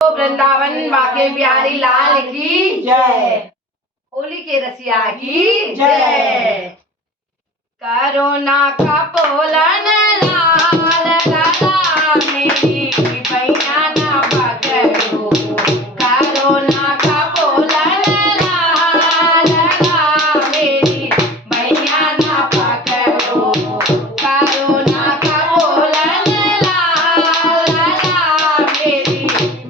वृंदावन बाके बिहारी लाल की जय। होली के रसिया की जय। करोना का पोलन लाल लाला मेरी भैया ना पकड़ो। करोना का पोलन लाल लाला मेरी भैया ना पकड़ो। करोना का पोलन लाल लाला मेरी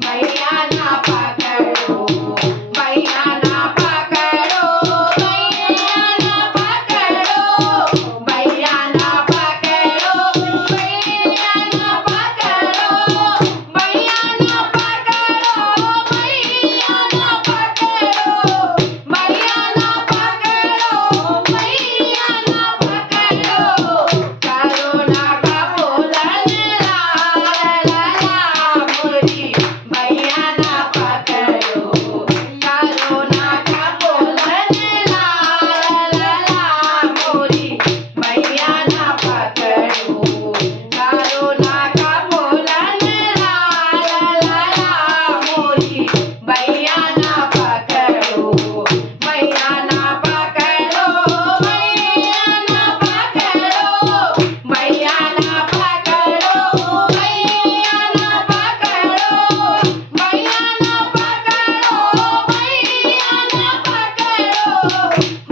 भैया ना पकड़ो। भैया ना पकड़ो। भैया ना पकड़ो। भैया ना पकड़ो। भैया ना पकड़ो। भैया ना पकड़ो। भैया ना पकड़ो। भैया ना पकड़ो। भैया ना पकड़ो। करोना का पोलन लाल लाला मोरी भैया ना पकड़ो। करोना का पोलन लाल लाला मोरी भैया ना पकड़ो। करोना का पोलन लाल लाला मोरी भैया ना पकड़ो। भैया ना पकड़ो। भैया ना पकड़ो। भैया ना पकड़ो। भैया ना पकड़ो। भैया ना पकड़ो। भैया ना पकड़ो।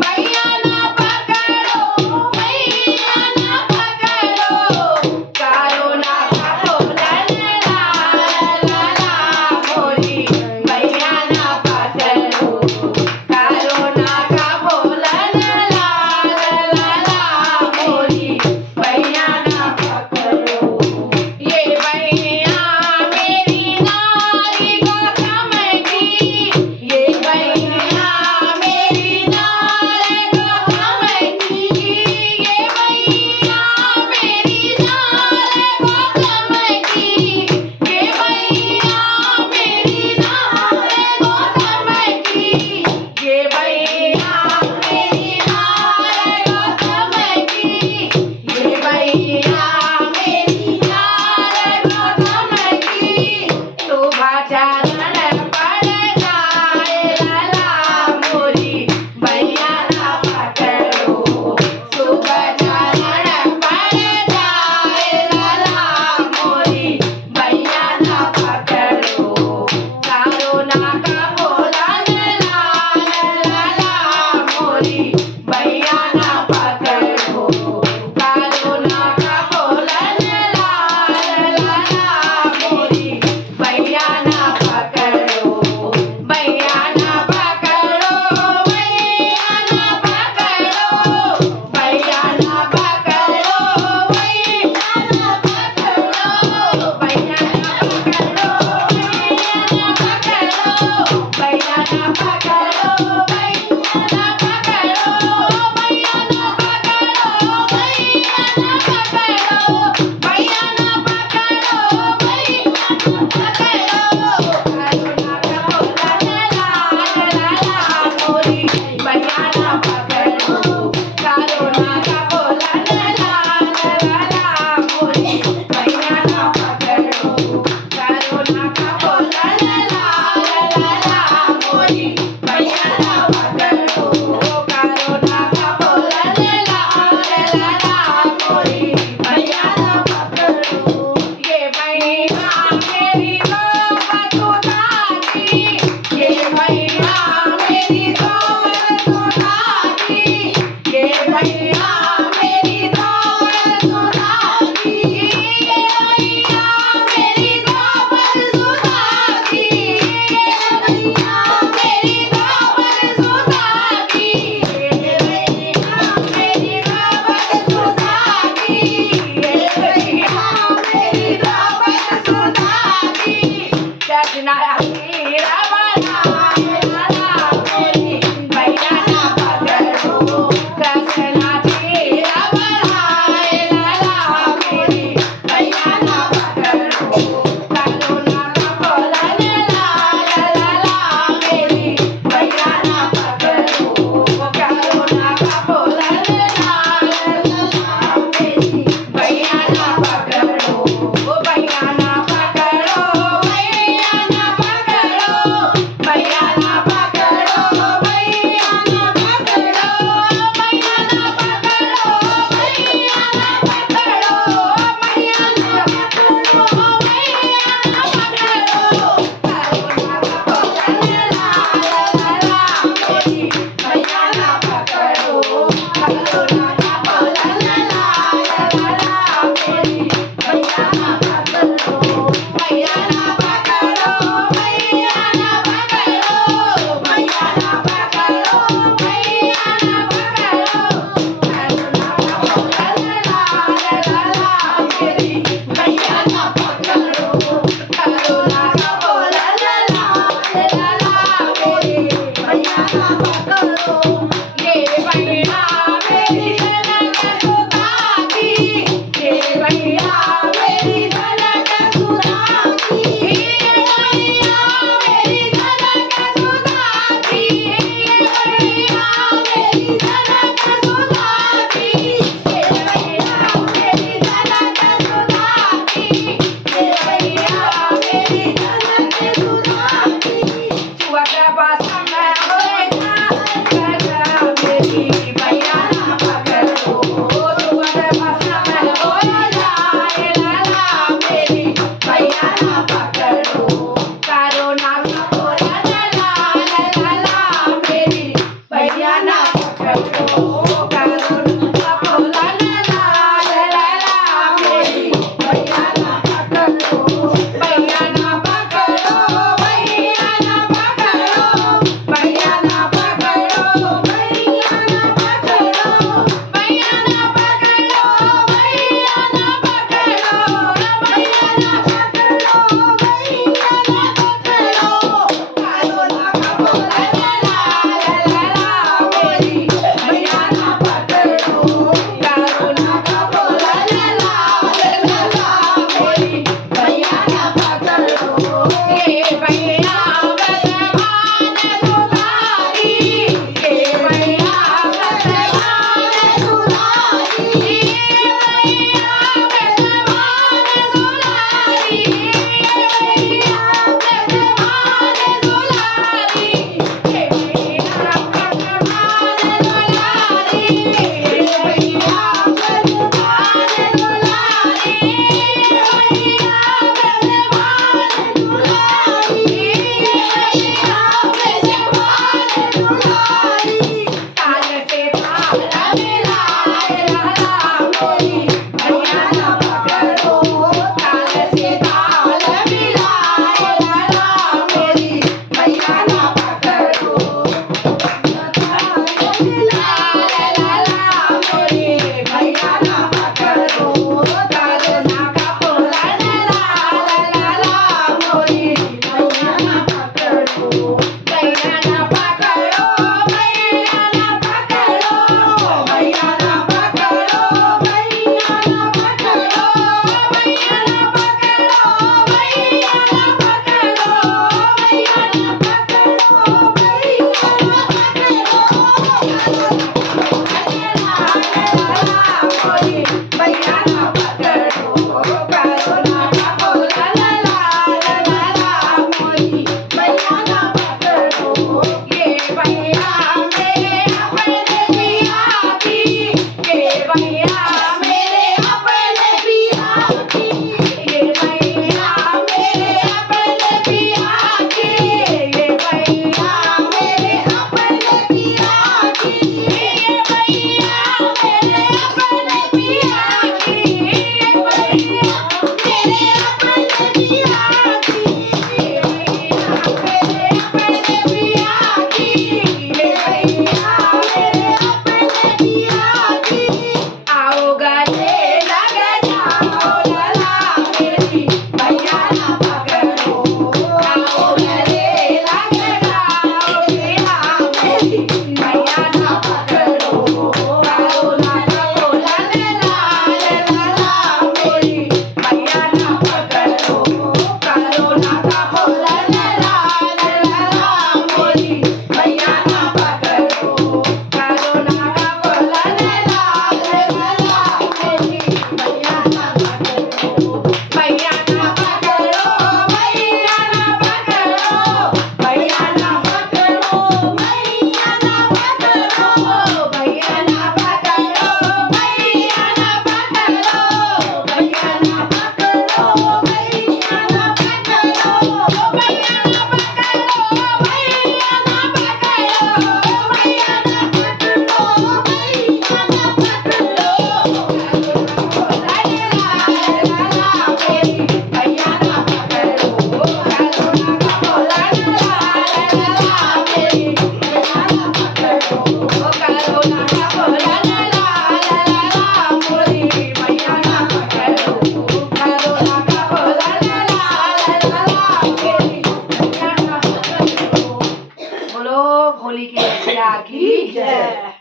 भैया ना पकड़ो। भैया ना पकड़ो। करोना का पोलन लाल लाला मोरी भैया ना पकड़ो। करोना का पोलन लाल लाला मोरी भैया ना पकड़ो। ये भैया मेरी नारी गौतम की। ये भैया मेरी नारी गौतम की। ये भैया मेरी नारी गौतम की। ये भैया मेरी नारी गौतम की। ये भैया मेरी नारी गौतम की। ये भैया मेरी नारी गौतम की। शोभा चरण पड़ जाए लाला मोरी भैया ना पकड़ो। शोभा चरण पड़ जाए लाला मोरी भैया ना पकड़ो। करोना का पोलन लाल लाला मोरी भैया ना पकड़ो। करोना का पोलन लाल लाला मोरी भैया ना पकड़ो। भैया ना पकड़ो। भैया ना पकड़ो। भैया ना पकड़ो। भैया ना पकड़ो। भैया ना पकड़ो। भैया ना पकड़ो। भैया ना पकड़ो। भैया ना पकड़ो। भैया ना पकड़ो। भैया ना पकड़ो। भैया ना पकड़ो। भैया ना पकड़ो। करोना का पोलन लाल लाला मोरी भैया ना पकड़ो। करोना का पोलन लाल लाला मोरी भैया ना पकड़ो। करोना का पोलन लाल लाला मोरी भैया ना पकड़ो। करोना का पोलन लाल लाला मोरी भैया ना पकड़ो। ये भैया मेरी गोवसुधा की। ये भैया मेरी गोवसुधा की। ये भैया मेरी गोवसुधा की। ये भैया मेरी गोवसुधा की। ये भैया मेरी गोवसुधा की। ये भैया मेरी गोवसुधा की। ये भैया मेरी गोवसुधा की। कृष्णा हीरा बनाए लाला मोरी भैया ना पकड़ो। कृष्णा हीरा बनाए लाला मोरी भैया ना पकड़ो। करोना का पोलन लाल लाला मेरी भैया ना पकड़ो। करोना का पोलन लाल लाला मेरी भैया ना पकड़ो। भैया ना पकड़ो। भैया ना पकड़ो। ये